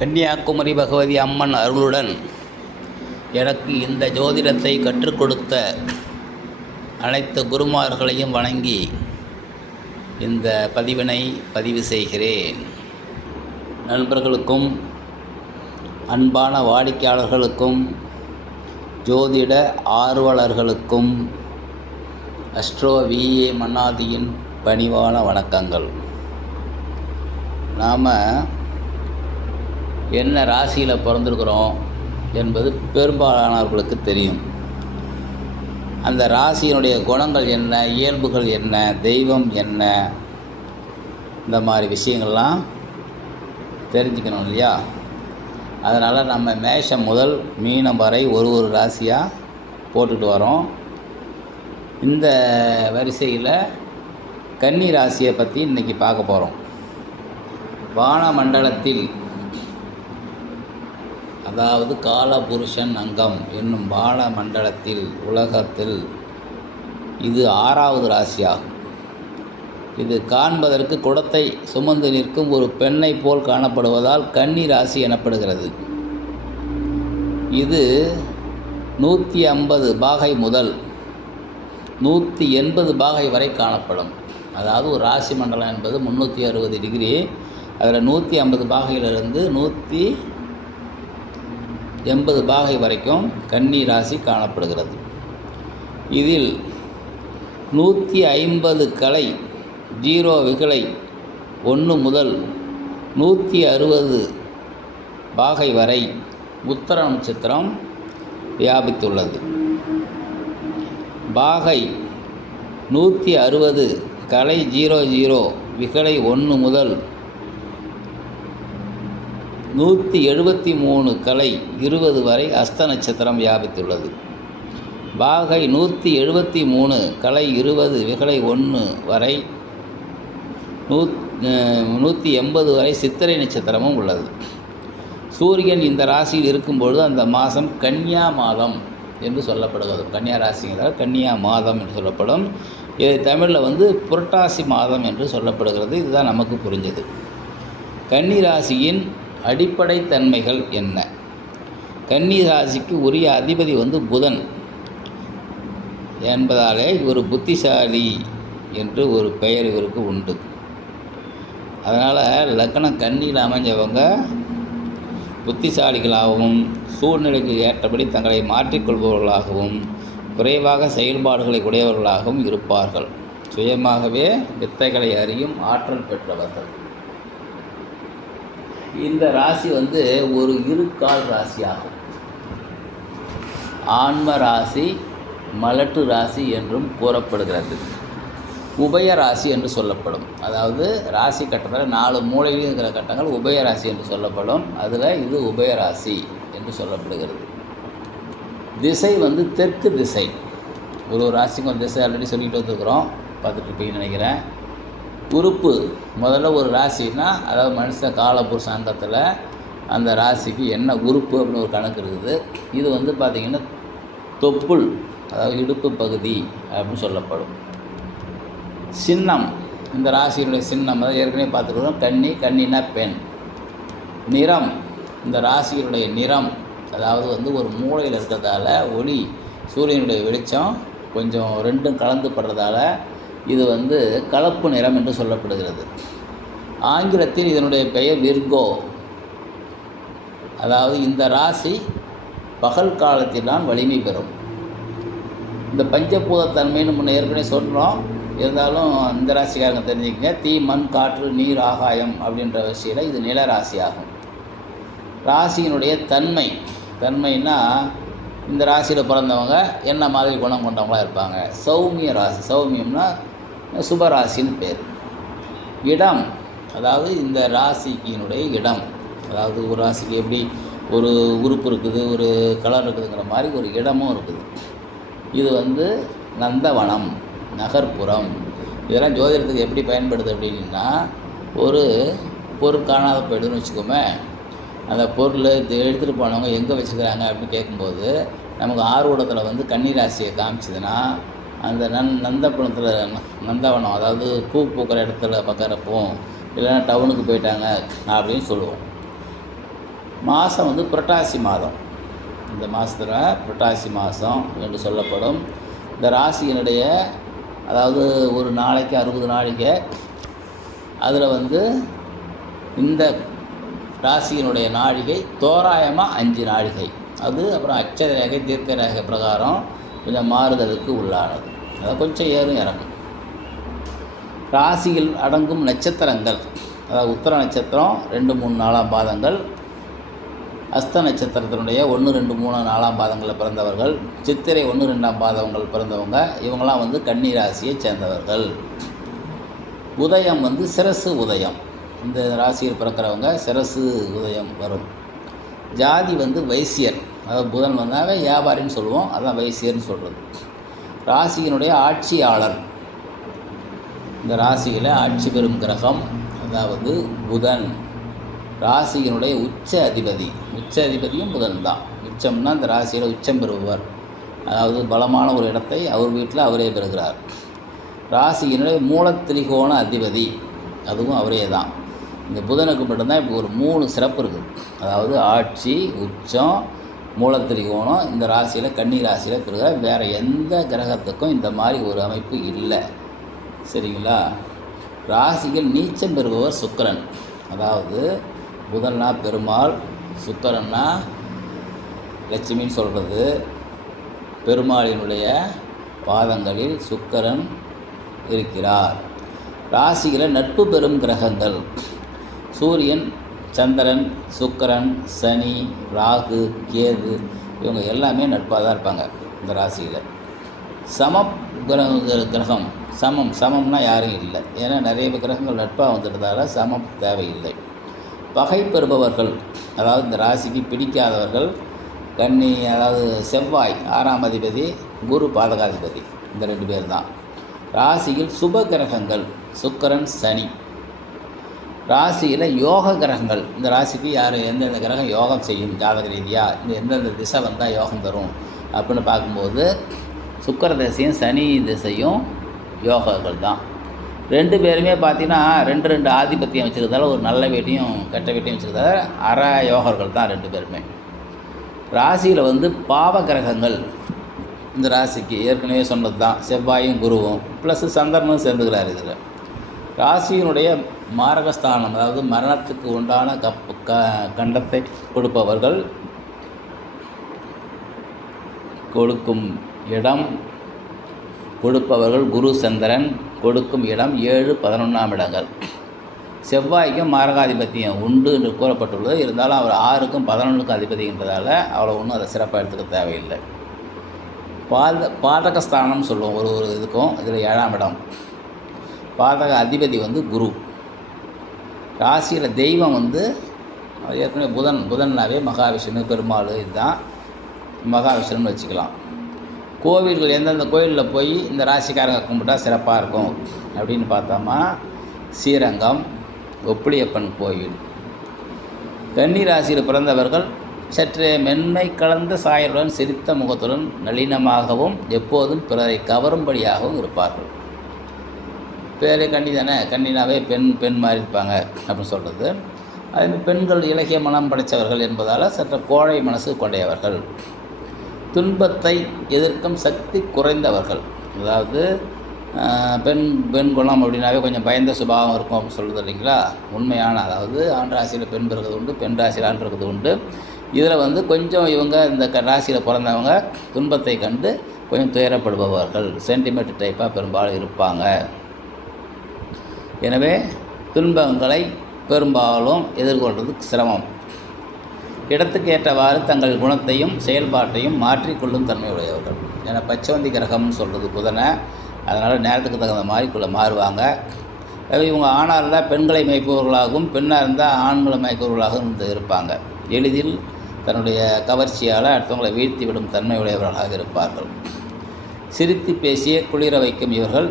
கன்னியாகுமரி பகவதி அம்மன் அருளுடன் எனக்கு இந்த ஜோதிடத்தை கற்றுக் கொடுத்த அனைத்து குருமார்களையும் வணங்கி இந்த பதிவினை பதிவு செய்கிறேன். நண்பர்களுக்கும் அன்பான வாடிக்கையாளர்களுக்கும் ஜோதிட ஆர்வலர்களுக்கும் அஸ்ட்ரோ விஏ மன்னாதியின் பணிவான வணக்கங்கள். நாம் என்ன ராசியில் பிறந்திருக்கிறோம் என்பது பெரும்பாலானவர்களுக்கு தெரியும். அந்த ராசியினுடைய குணங்கள் என்ன, இயல்புகள் என்ன, தெய்வம் என்ன, இந்த மாதிரி விஷயங்கள்லாம் தெரிஞ்சுக்கணும் இல்லையா? அதனால் நம்ம மேஷம் முதல் மீனம் வரை ஒரு ராசியாக போட்டுட்டு வரோம். இந்த வரிசையில் கன்னி ராசியை பற்றி இன்றைக்கி பார்க்க போகிறோம். வானமண்டலத்தில், அதாவது காலபுருஷன் அங்கம் என்னும் வானமண்டலத்தில், உலகத்தில் இது 6வது ராசியாகும். இது காண்பதற்கு குடத்தை சுமந்து நிற்கும் ஒரு பெண்ணை போல் காணப்படுவதால் கன்னி ராசி எனப்படுகிறது. இது 150 பாகை முதல் 180 பாகை வரை காணப்படும். அதாவது ஒரு ராசி மண்டலம் என்பது 360 டிகிரி. அதில் 150 பாகையிலிருந்து 180 பாகை வரைக்கும் கன்னி ராசி காணப்படுகிறது. இதில் 150 கலை 0 விகலை 1 முதல் 160 பாகை வரை உத்தர நட்சத்திரம் வியாபித்துள்ளது. பாகை 160 கலை 00 விகலை 1 முதல் 173 கலை 20 வரை அஸ்த நட்சத்திரம் வியாபித்துள்ளது. பாகை 173 கலை 20 விகலை 1 வரை 180 வரை சித்திரை நட்சத்திரமும் உள்ளது. சூரியன் இந்த ராசியில் இருக்கும்பொழுது அந்த மாதம் கன்னியா மாதம் என்று சொல்லப்படுகிறது. கன்னியா ராசிங்கிறதால் கன்னியா மாதம் என்று சொல்லப்படும். இதை தமிழில் புரட்டாசி மாதம் என்று சொல்லப்படுகிறது. இதுதான் நமக்கு புரிஞ்சது. கன்னி ராசியின் அடிப்படை தன்மைகள் என்ன? கன்னி ராசிக்கு உரிய அதிபதி புதன் என்பதாலே இவர் புத்திசாலி என்று ஒரு பெயர் இவருக்கு உண்டு. அதனால் லக்னம் கன்னியில் அமைஞ்சவங்க புத்திசாலிகளாகவும் சூழ்நிலைக்கு ஏற்றபடி தங்களை மாற்றிக்கொள்பவர்களாகவும் குறைவாக செயல்பாடுகளை உடையவர்களாகவும் இருப்பார்கள். சுயமாகவே வித்தைகளை அறியும் ஆற்றல் பெற்றவர்கள். இந்த ராசி ஒரு இருக்கால் ராசியாகும். ஆன்ம ராசி, மலட்டு ராசி என்றும் கூறப்படுகிறது. உபய ராசி என்று சொல்லப்படும். அதாவது ராசி கட்டத்தில் 4 மூலையிலும் இருக்கிற கட்டங்கள் உபய ராசி என்று சொல்லப்படும். அதில் இது உபய ராசி என்று சொல்லப்படுகிறது. திசை தெற்கு திசை. ஒரு ராசிக்கு ஒரு திசை ஆல்ரெடி சொல்லிட்டு வந்துருக்குறோம், பார்த்துட்டு இருப்பீங்கன்னு நினைக்கிறேன். உறுப்பு முதல்ல ஒரு ராசின்னா, அதாவது மனுஷ காலபுருஷ அங்கத்தில் அந்த ராசிக்கு என்ன உறுப்பு அப்படின்னு ஒரு கணக்கு இருக்குது. இது பார்த்திங்கன்னா தொப்புள், அதாவது இடுப்பு பகுதி அப்படின்னு சொல்லப்படும். சின்னம், இந்த ராசியினுடைய சின்னம் அதாவது ஏற்கனவே பார்த்துருக்கோம், கன்னினா பெண். நிறம், இந்த ராசியினுடைய நிறம் அதாவது ஒரு மூலையில் இருக்கிறதால ஒளி, சூரியனுடைய வெளிச்சம் கொஞ்சம் ரெண்டும் கலந்து படுறதால இது கலப்பு நிறம் என்று சொல்லப்படுகிறது. ஆங்கிலத்தில் இதனுடைய பெயர் விர்கோ. அதாவது இந்த ராசி பகல் காலத்தில்தான் வலிமை பெறும். இந்த பஞ்சபூதத்தன்மைன்னு முன்னே ஏற்கனவே சொல்கிறோம். இருந்தாலும் இந்த ராசிக்காரங்க தெரிஞ்சுக்கங்க, தீ, மண், காற்று, நீர், ஆகாயம் அப்படின்ற விஷயம் இது நில ராசியாகும். ராசியினுடைய தன்மைன்னா இந்த ராசியில் பிறந்தவங்க என்ன மாதிரி குணம் கொண்டவங்களாக இருப்பாங்க. சௌமிய ராசி, சௌமியம்னா சுபராசின்னு பேர். இடம், அதாவது இந்த ராசிக்கினுடைய இடம், அதாவது ஒரு ராசிக்கு எப்படி ஒரு உறுப்பு இருக்குது, ஒரு கலர் இருக்குதுங்கிற மாதிரி ஒரு இடமும் இருக்குது. இது நந்தவனம், நகர்ப்புறம். இதெல்லாம் ஜோதிடத்துக்கு எப்படி பயன்படுது அப்படின்னா, ஒரு பொருள் காணாத போய்டுன்னு வச்சுக்கோமே, அந்த பொருள் எடுத்துகிட்டு போனவங்க எங்கே வச்சுக்கிறாங்க அப்படின்னு கேட்கும்போது நமக்கு ஆர்வடத்தில் கன்னி ராசியை காமிச்சதுன்னா அந்த நந்தபுரத்தில் நந்தவனம், அதாவது பூ பூக்கிற இடத்துல பார்க்குறப்போ இல்லைன்னா டவுனுக்கு போயிட்டாங்க அப்படின்னு சொல்லுவோம். மாதம் வந்து புரட்டாசி மாதம். இந்த மாதத்தில் புரட்டாசி மாதம் என்று சொல்லப்படும். இந்த ராசியினுடைய அதாவது ஒரு நாளைக்கு 60 நாழிகை. அதில் வந்து இந்த ராசியினுடைய நாழிகை தோராயமாக 5 நாழிகை. அது அப்புறம் அட்சர ரேகை தீர்க்க ரேகை பிரகாரம் கொஞ்சம் மாறுதலுக்கு உள்ளானது. அதை கொஞ்சம் ஏறும் இறங்கும். ராசியில் அடங்கும் நட்சத்திரங்கள், அதாவது உத்தர நட்சத்திரம் 2, 3, 4 பாதங்கள், அஸ்த நட்சத்திரத்தினுடைய 1, 2, 3, 4 பாதங்களில் பிறந்தவர்கள், சித்திரை 1, 2 பாதங்கள் பிறந்தவங்க, இவங்களாம் வந்து கன்னி ராசியை சேர்ந்தவர்கள். உதயம் வந்து சிரசு உதயம். இந்த ராசியில் பிறக்கிறவங்க சிரசு உதயம் வரும். ஜாதி வந்து வைசியர், அதாவது புதன் வந்தாவே வியாபாரின்னு சொல்லுவோம், அதான் வைசியர்னு சொல்கிறது. ராசியினுடைய ஆட்சியாளர், இந்த ராசியில் ஆட்சி பெறும் கிரகம் அதாவது புதன். ராசியினுடைய உச்ச அதிபதியும் புதன் தான். உச்சம்னா இந்த ராசியில் உச்சம் பெறுபவர், அதாவது பலமான ஒரு இடத்தை அவர் வீட்டில் அவரே பெறுகிறார். ராசியினுடைய மூலத்திரிகோண அதிபதி, அதுவும் அவரே தான். இந்த புதனுக்கு மட்டும்தான் இப்போ ஒரு 3 சிறப்பு இருக்குது. அதாவது ஆட்சி, உச்சம், மூலத்திரிகோணம் இந்த ராசியில் கன்னி ராசியில் பெறுகிறார். வேறு எந்த கிரகத்துக்கும் இந்த மாதிரி ஒரு அமைப்பு இல்லை. சரிங்களா? ராசிகள் நீச்சம் பெறுபவர் சுக்கிரன். அதாவது புதன்னா பெருமாள், சுக்கிரன்னா லட்சுமின்னு சொல்கிறது. பெருமாளினுடைய பாதங்களில் சுக்கிரன் இருக்கிறார். ராசியில் நட்பு பெறும் கிரகங்கள் சூரியன், சந்திரன், சுக்கிரன், சனி, ராகு, கேது, இவங்க எல்லாமே நட்பாக தான் இருப்பாங்க இந்த ராசியில். கிரகம் சமம்னா யாரும் இல்லை. ஏன்னா நிறைய கிரகங்கள் நட்பாக வந்துட்டதால சமம் தேவையில்லை. பகை பெறுபவர்கள், அதாவது இந்த ராசிக்கு பிடிக்காதவர்கள் கன்னி, அதாவது செவ்வாய் 6ஆம் அதிபதி, குரு பாதகாதிபதி, இந்த 2 பேர் தான். ராசியில் சுப கிரகங்கள் சுக்கிரன், சனி. ராசியில் யோக கிரகங்கள், இந்த ராசிக்கு எந்தெந்த கிரகம் யோகம் செய்யும் ஜாதக ரீதியாக, இந்த எந்தெந்த திசை வந்தால் யோகம் தரும் அப்படின்னு பார்க்கும்போது சுக்கிர திசையும் சனி திசையும் யோகங்கள் தான். 2 பேருமே பார்த்திங்கன்னா 2 ஆதிபத்தியம் வச்சுருந்தால ஒரு நல்ல வீட்டையும் கெட்ட வீட்டையும் வச்சுருந்தால அற யோகர்கள் தான் 2 பேருமே. ராசியில் வந்து பாவ கிரகங்கள், இந்த ராசிக்கு ஏற்கனவே சொன்னது தான், செவ்வாயும் குருவும் ப்ளஸ் சந்திரனும் சேர்ந்துக்கிறார் இதில். ராசியினுடைய மாரகஸ்தானம், அதாவது மரணத்துக்கு உண்டான கண்டத்தை கொடுப்பவர்கள், கொடுக்கும் இடம் கொடுப்பவர்கள் குரு சந்திரன், கொடுக்கும் இடம் 7, 11ஆம் இடங்கள். செவ்வாய்க்கும் மாரகாதிபத்தியம் உண்டு என்று கூறப்பட்டுள்ளது. இருந்தாலும் அவர் 6க்கும் 11க்கும் அதிபதின்றதால அவ்வளோ ஒன்றும் அதை சிறப்பாக எடுத்துக்க தேவையில்லை. பாதகஸ்தானம் சொல்லுவோம் ஒரு இதுக்கும். இதில் 7ஆம் இடம். பாதக அதிபதி வந்து குரு. ராசியில் தெய்வம் வந்து ஏற்கனவே புதன்னாவே மகாவிஷ்ணு, பெருமாள், இதுதான் மகாவிஷ்ணுன்னு வச்சுக்கலாம். கோவில்கள் எந்தெந்த கோவிலில் போய் இந்த ராசிக்காரங்க கும்பிட்டா சிறப்பாக இருக்கும் அப்படின்னு பார்த்தோமா, ஸ்ரீரங்கம் ஒப்பிலியப்பன் கோவில். கன்னி ராசியில் பிறந்தவர்கள் சற்றே மென்மை கலந்த சாயலுடன் சிரித்த முகத்துடன் நளினமாகவும் எப்போதும் பிறரை கவரும்படியாகவும் இருப்பார்கள். பேரே கன்னி தானே, கன்னினாவே பெண் மாதிரி இருப்பாங்க அப்படின்னு சொல்கிறது. அதேமாதிரி பெண்கள் இலகிய மனம் படைத்தவர்கள் என்பதால் சற்று கோழை மனசு கொண்டையவர்கள். துன்பத்தை எதிர்க்கும் சக்தி குறைந்தவர்கள், அதாவது பெண் குணம் அப்படின்னாவே கொஞ்சம் பயந்த சுபாவம் இருக்கும் அப்படின்னு சொல்லுது இல்லைங்களா. உண்மையான, அதாவது ஆண் ராசியில் பெண் பிறகுது உண்டு, பெண் ராசியில் ஆண் பிறகுது உண்டு. இதில் வந்து கொஞ்சம் இவங்க இந்த ராசியில் பிறந்தவங்க துன்பத்தை கண்டு கொஞ்சம் துயரப்படுபவர்கள், சென்டிமெண்ட் டைப்பாக பெரும்பாலும் இருப்பாங்க. எனவே துன்பங்களை பெரும்பாலும் எதிர்கொள்வதுக்கு சிரமம். இடத்துக்கு ஏற்றவாறு தங்கள் குணத்தையும் செயல்பாட்டையும் மாற்றிக்கொள்ளும் தன்மையுடையவர்கள். ஏன்னா பச்சவந்தி கிரகம்னு சொல்கிறது புதனை, அதனால் நேரத்துக்கு தகுந்த மாதிரிக்குள்ளே மாறுவாங்க. இவங்க ஆணாக இருந்தால் பெண்களை மயக்குவர்களாகவும், பெண்ணாக இருந்தால் ஆண்களை மயக்குவர்களாகவும் இருப்பாங்க. எளிதில் தன்னுடைய கவர்ச்சியால் அடுத்தவங்களை வீழ்த்தி விடும் தன்மையுடையவர்களாக இருப்பார்கள். சிரித்து பேசிய குளிர வைக்கும் இவர்கள்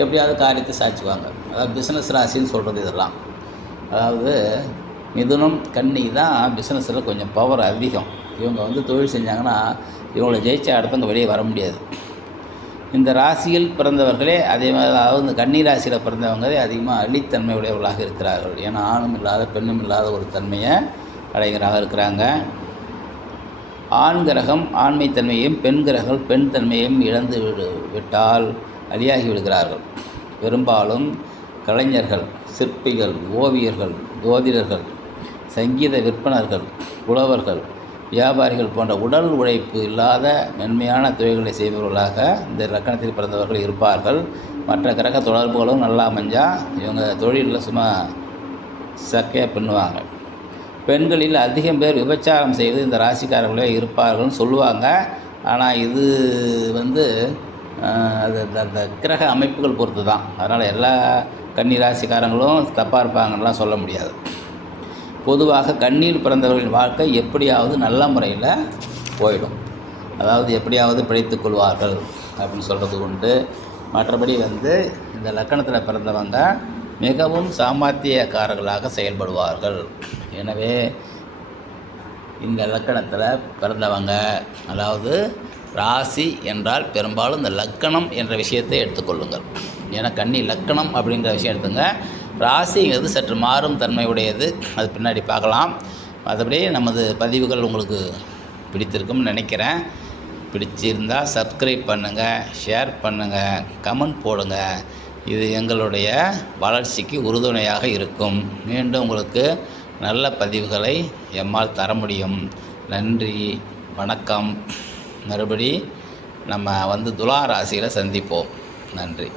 எப்படியாவது காரியத்தை சாய்ச்சுவாங்க. அதாவது பிஸ்னஸ் ராசின்னு சொல்கிறது இதெல்லாம். அதாவது மிதுனம், கன்னி தான் பிஸ்னஸில் கொஞ்சம் பவர் அதிகம். இவங்க வந்து தொழில் செஞ்சாங்கன்னா இவங்களை ஜெயிச்ச அடுத்தவங்க வெளியே வர முடியாது. இந்த ராசியில் பிறந்தவர்களே அதே மாதிரி, அதாவது இந்த கன்னி ராசியில் பிறந்தவங்களே அதிகமாக அள்ளித்தன்மை உடையவர்களாக இருக்கிறார்கள். ஏன்னா ஆணும் இல்லாத பெண்ணும் இல்லாத ஒரு தன்மையை அடைகிறவராக இருக்கிறாங்க. ஆண் கிரகம் ஆண்மைத்தன்மையையும் பெண் கிரகம் பெண் தன்மையையும் இழந்து விட்டால் அழியாகி விடுகிறார்கள். பெரும்பாலும் கலைஞர்கள், சிற்பிகள், ஓவியர்கள், ஜோதிடர்கள், சங்கீத விற்பனர்கள், புலவர்கள், வியாபாரிகள் போன்ற உடல் உழைப்பு இல்லாத மென்மையான தொழில்களை செய்பவர்களாக இந்த லக்கணத்தில் பிறந்தவர்கள் இருப்பார்கள். மற்ற கிரக தொடர்புகளும் நல்லா அமைஞ்சால் இவங்க தொழிலில் சும்மா சக்கையாக பண்ணுவாங்க. பெண்களில் அதிகம் பேர் விபச்சாரம் செய்து இந்த ராசிக்காரர்களே இருப்பார்கள்னு சொல்லுவாங்க. ஆனால் இது அது அந்த கிரக அமைப்புகள் பொறுத்து தான். அதனால் எல்லா கன்னி ராசிக்காரங்களும் தப்பாக இருப்பாங்கலாம் சொல்ல முடியாது. பொதுவாக கன்னியில் பிறந்தவர்களின் வாழ்க்கை எப்படியாவது நல்ல முறையில் போயிடும். அதாவது எப்படியாவது பிழைத்துக் கொள்வார்கள் அப்படின்னு சொல்கிறது உண்டு. மற்றபடி இந்த லக்கணத்தில் பிறந்தவங்க மிகவும் சாமர்த்தியக்காரர்களாக செயல்படுவார்கள். எனவே இந்த லக்கணத்தில் பிறந்தவங்க, அதாவது ராசி என்றால் பெரும்பாலும் இந்த லக்கணம் என்ற விஷயத்தை எடுத்துக்கொள்ளுங்கள். ஏன்னா கன்னி லக்கணம் அப்படிங்கிற விஷயம் எடுத்துங்க. ராசிங்கிறது சற்று மாறும் தன்மை உடையது. அது பின்னாடி பார்க்கலாம். மற்றபடி நமது பதிவுகள் உங்களுக்கு பிடித்திருக்கும்னு நினைக்கிறேன். பிடிச்சிருந்தால் சப்ஸ்கிரைப் பண்ணுங்கள், ஷேர் பண்ணுங்கள், கமெண்ட் போடுங்கள். இது எங்களுடைய வளர்ச்சிக்கு உறுதுணையாக இருக்கும். மீண்டும் உங்களுக்கு நல்ல பதிவுகளை எம்மால் தர முடியும். நன்றி, வணக்கம். மறுபடி நம்ம துலா ராசியில் சந்திப்போம். நன்றி.